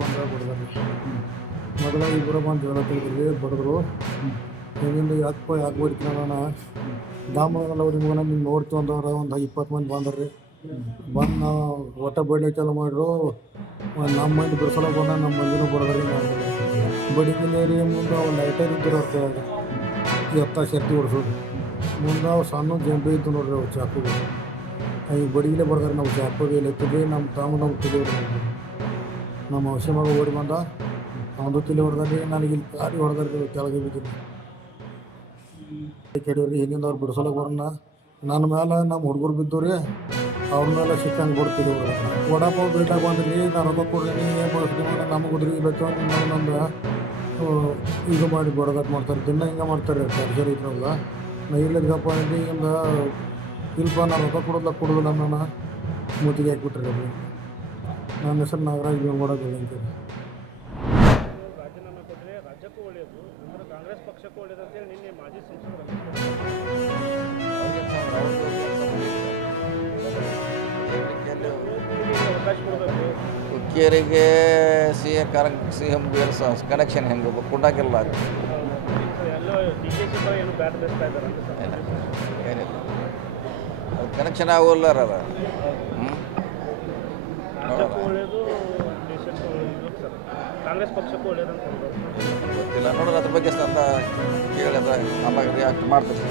ಬಂದ ಬಡ್ದಾರಿ ಮೊದಲ ಇಬ್ಬರು ಬಂದು ಜಗಳ ತೆಗೆದ್ರಿ ಬಡಿದ್ರು. ಹಿಂದಿಂದ ಯಾಕೆ ಹೊಡಿತೀನಿ ನಾನು ದಾಮಲ್ಲ ಅವ್ರಿಗೆ ಮಗನ ನಿಮ್ಗೆ ನೋಡ್ತೀವಿ ಅಂದವ್ರ ಒಂದು 20 ಮಂದಿ ಬಂದ್ರಿ. ಬಂದು ನಾವು ಒಟ್ಟ ಬಡ್ಲಿಕ್ಕೆ ಚಾಲು ಮಾಡಿದ್ರು. ನಮ್ಮ ಮಂದಿ ಬಿಡಿಸಲ ಬಂದ ನಮ್ಮ ಮಂದಿನೂ ಬಡದ್ರಿ. ಬಡಿಗಿನ ರೀ ಮುಂದೆ ಅವ್ರು ಲೈಟರ್ ಇದ್ದರು ಅವ್ರ ಕೈಯಾಗ ಎತ್ತ ಶಕ್ತಿ ಹೊಡ್ಸೋದು. ಮುಂದೆ ಅವು ಸಣ್ಣ ಜಂಬೆ ಇದ್ದು ನೋಡ್ರಿ ಅವ್ರು ಚಾಕುಗಳು. ಈಗ ಬಡಿಗಿಲೇ ಬಡ್ದಾರೆ. ನಾವು ಚಾಕು ಇಲ್ಲಿ ಎತ್ತಿದ್ರಿ. ನಮ್ಮ ನಮ್ಗೆ ತಿಳಿಯೋರು ನಮ್ಮ ಔಷಧ ಮಗ ಓಡಿ ಬಂದ ಅವನು ತಿಳಿ ಹೊಡೆದ್ರಿ. ನನಗೆ ಇಲ್ಲಿ ಗಾಡಿ ಹೊಡೆದ್ರಿ ಕೆಳಗೆ ಬಿದ್ದೀನಿ ಕೆಡವ್ರಿ. ಹಿಂದಿಂದ ಅವ್ರು ಬಿಡಿಸೋಕೆ ಬರೋಣ ನನ್ನ ಮೇಲೆ ನಮ್ಮ ಹುಡುಗರು ಬಿದ್ದು ರೀ. ಅವ್ರ ಮೇಲೆ ಸಿಕ್ಕಂಗೆ ಕೊಡ್ತೀವಿ. ವಡಾಪಾವ್ ಬೇಟಾಗಿ ಬಂದ್ರಿ. ನಾನು ರೊಕ್ಕ ಕೊಡ್ರಿ ಏನು ಬಳಸ್ರಿ ನಮಗೆ ಉದ್ರಿ ಇಲ್ಲತ್ತು ನಂದು ಇದು ಮಾಡಿ ಬಡದಾಟ ಮಾಡ್ತಾರೆ. ದಿನ ಹಿಂಗೆ ಮಾಡ್ತಾರೆ ಸರ್ಜರಿ ಇದ್ರಲ್ಲ. ನಾ ಇಲ್ಲದಪ್ಪ ಅಂದು ಹಿಂಗ ಇಲ್ಪ ನಾನು ರೊಕ್ಕ ಕೊಡೋದಿಲ್ಲ ನಾನು ಮೂತಿಗೆ ಹಾಕ್ಬಿಟ್ರಿ. ಅದು ನನ್ನ ಹೆಸರು ನಾಗರಾಜ್ ಬೇಂಗೋಡ ಅಂತೇಳಿ. ರಾಜೀನಾಮೆ ಕೊಟ್ಟರೆ ರಾಜ್ಯಕ್ಕೂ ಒಳ್ಳೆಯದು, ಅಂದ್ರೆ ಕಾಂಗ್ರೆಸ್ ಪಕ್ಷಕ್ಕೂ ಒಳ್ಳೆಯದು ಅಂತೇಳಿ ನಿನ್ನೆ ಮಾಜಿ ಸಂಸದರು ಅವಕಾಶ ಕೊಡಬೇಕು. ಹುಕ್ಕೇರಿಗೆ ಸಿ ಎಂ ಕನೆಕ್ಷನ್ ಹೆಂಗೆ ಕುಂಡಾಗಿಲ್ಲ ಎಲ್ಲ DKC ಏನು ಬ್ಯಾಟ್ ಬೆಸ್ತಾ ಇದ್ದಾರೆ ಅಂತ ಏನಿಲ್ಲ. ಅದು ಕನೆಕ್ಷನ್ ಆಗೋಲ್ಲ ಅದು. ರಾಜ್ಯಕ್ಕೂ ಒಳ್ಳೆಯದು, ದೇಶಕ್ಕೂ ಒಳ್ಳೆಯದು ಸರ್. ಕಾಂಗ್ರೆಸ್ ಪಕ್ಷಕ್ಕೂ ಒಳ್ಳೆಯದು ಅಂತ ಗೊತ್ತಿಲ್ಲ ನೋಡೋಣ. ಅದ್ರ ಬಗ್ಗೆ ಅಂತ ಕೇಳಿದ್ರೆ ಆವಾಗ ರಿಯಾಕ್ಟ್ ಮಾಡ್ತೀವಿ.